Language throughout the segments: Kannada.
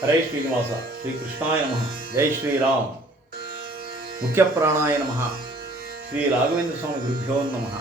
ಹರೇ ಶ್ರೀನಿವಾಸ. ಶ್ರೀ ಕೃಷ್ಣಾಯ ನಮಃ. ಜೈ ಶ್ರೀರಾಮ್. ಮುಖ್ಯ ಪ್ರಾಣಾಯ ನಮಃ. ಶ್ರೀ ರಾಘವೇಂದ್ರ ಸ್ವಾಮಿ ಗುರುಭ್ಯೋ ನಮಃ.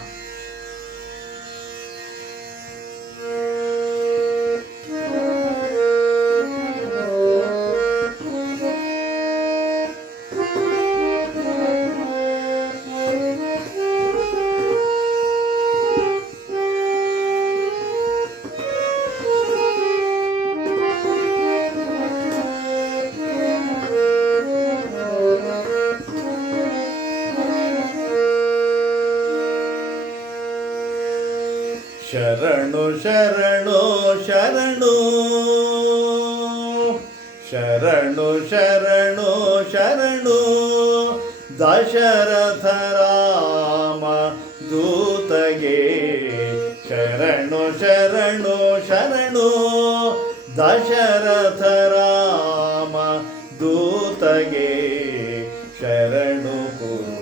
ಶರಣು ಶರಣು ಶರಣು ಶರಣು ಶರಣು ಶರಣು ದಶರಥ ರಾಮ ದೂತಗೆ ಶರಣು ಶರಣು ಶರಣು ದಶರಥ ರಾಮ ದೂತಗೆ ಶರಣು ಕುರುಕುಲಾಧೀಶಗೆ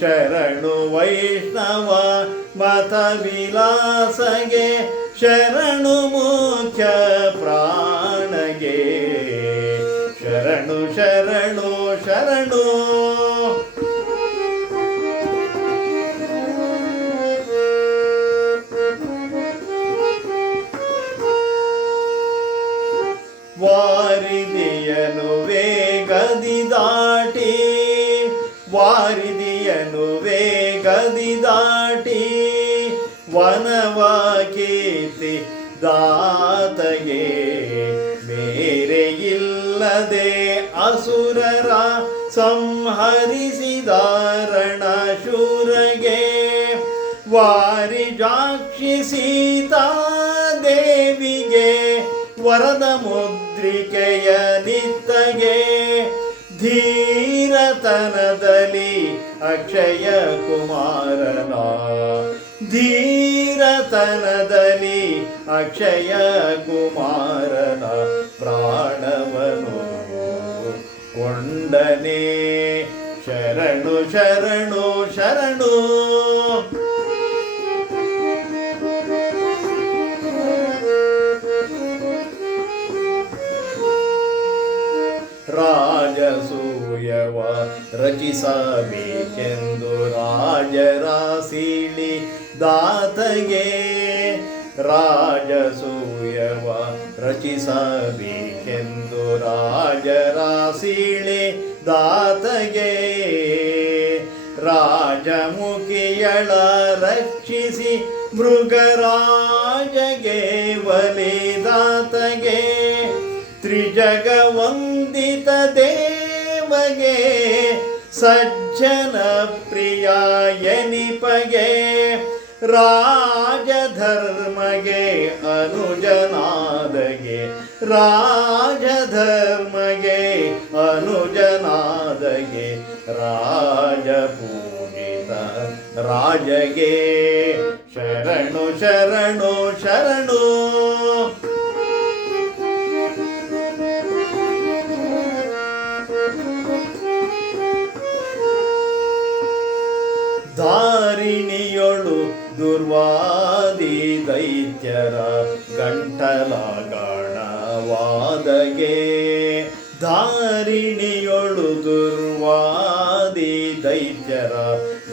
ಶರಣು ವೈಷ್ಣವ ಮತ ವಿಲಾಸಗೆ ಶರಣು ಮುಖ್ಯ ಪ್ರಾಣಗೆ ಶರಣು ಶರಣು ಶರಣು ವಾರಿದಿಯನು ವೇಗದಿ ದಾಟಿ ವಾರಿದಿಯನು ವೇಗದಿ ದಾಟಿ ವನವ ಕೀರ್ತಿ ದಾತಗೆ ಮೇರೆ ಇಲ್ಲದೆ ಅಸುರರ ಸಂಹರಿಸಿದ ರಣಶೂರಗೆ ವಾರಿಜಾಕ್ಷಿ ಸೀತಾ ದೇವಿಗೆ ವರದ ಮುದ್ರಿಕೆಯ ನಿತ್ತಗೆ ಧೀರತನದಲ್ಲಿ ಅಕ್ಷಯ ಕುಮಾರನ ಧೀರತನದಲ್ಲಿ ಅಕ್ಷಯ ಕುಮಾರನ ಪ್ರಾಣವನು ಕೊಂಡನೆ ಶರಣು ಶರಣು ಶರಣು ರಾಜಸೂಯವ ರಚಿಸಬೇಕೆಂದು ರಾಜರ ಸೀಳಿ ದಾತಗೆ ರಾಜಸೂಯವ ರಚಿಸಬೇಕೆಂದು ರಾಜರ ಸೀಳಿ ದಾತಗೆ ರಾಜಮುಖಿಯಳ ರಕ್ಷಿಸಿ ಮೃಗರಾಜಗೆ ಬಲಿದಾತಗೆ ತ್ರಿಜಗವಂದಿತ ದೇವಗೆ ಸಜ್ಜನ ಪ್ರಿಯ ಎನಿಪಗೆ ರಾಜಧರ್ಮಗೆ ಅನುಜನಾದಗೆ ರಾಜಧರ್ಮಗೆ ಅನುಜನಾದಗೆ ರಾಜಪೂಜಿತ ರಾಜಗೆ ಶರಣು ಶರಣು ಶರಣು ಧಾರಿಣಿಯೊಳು ದುರ್ವಾದಿ ದೈತ್ಯರ ಗಂಟಲಗಾಣವಾದಗೆ ಧಾರಿಣಿಯೊಳು ದುರ್ವಾದಿ ದೈತ್ಯರ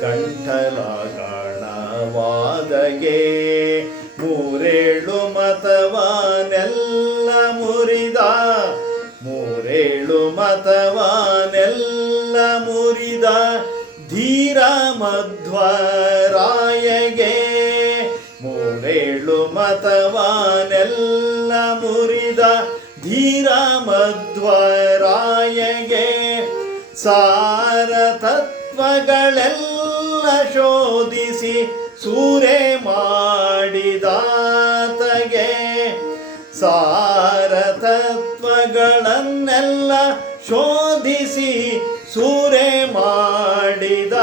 ಗಂಟಲಗಾಣವಾದಗೆ ಮೂರೇಳು ಮತವನೆಲ್ಲ ಮುರಿದ ಮೂರೇಳು ಮತವನೆಲ್ಲ ಮುರಿದ ಧೀರ ಮಧ್ವರಾಯಗೆ ಮೂರೇಳು ಮತವನೆಲ್ಲ ಮುರಿದ ಧೀರ ಮಧ್ವರಾಯಗೆ ಸಾರ ತತ್ವಗಳೆಲ್ಲ ಶೋಧಿಸಿ ಸೂರೆ ಮಾಡಿದಾತಗೆ ಸಾರ ತತ್ವಗಳನ್ನೆಲ್ಲ ಶೋಧಿಸಿ ಸೂರೆ ಮಾಡಿದಾತಗೆ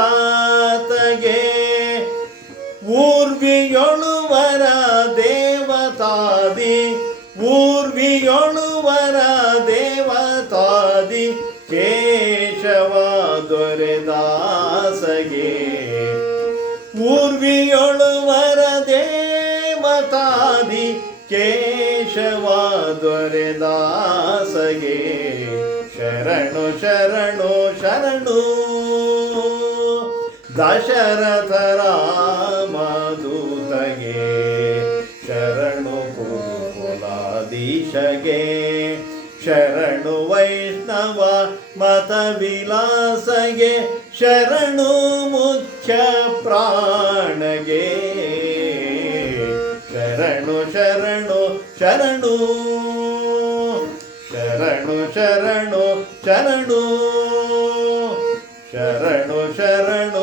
ಊರ್ವಿಯೊಳುವರ ದೇವತಾದಿ ಊರ್ವಿಯೊಳುವರ ದೇವತಾದಿ ಕೇಶವ ದೊರೆದಾಸಗೆ ಊರ್ವಿಯೊಳುವರ ದೇವತಾದಿ ಕೇಶವ ದೊರೆದಾಸಗೆ ಶರಣು ಶರಣು ಶರಣು. ದಶರಥ ರಾಮದೂತಗೆ ಶರಣು ಕುರುಕುಲಾಧೀಶಗೆ ಶರಣು ವೈಷ್ಣವ ಮತ ವಿಲಾಸಗೆ ಶರಣು ಮುಖ್ಯ ಪ್ರಾಣಗೆ ಶರಣು ಶರಣು ಶರಣು ಶರಣು ಶರಣು ಶರಣು ಶರಣು ಶರಣು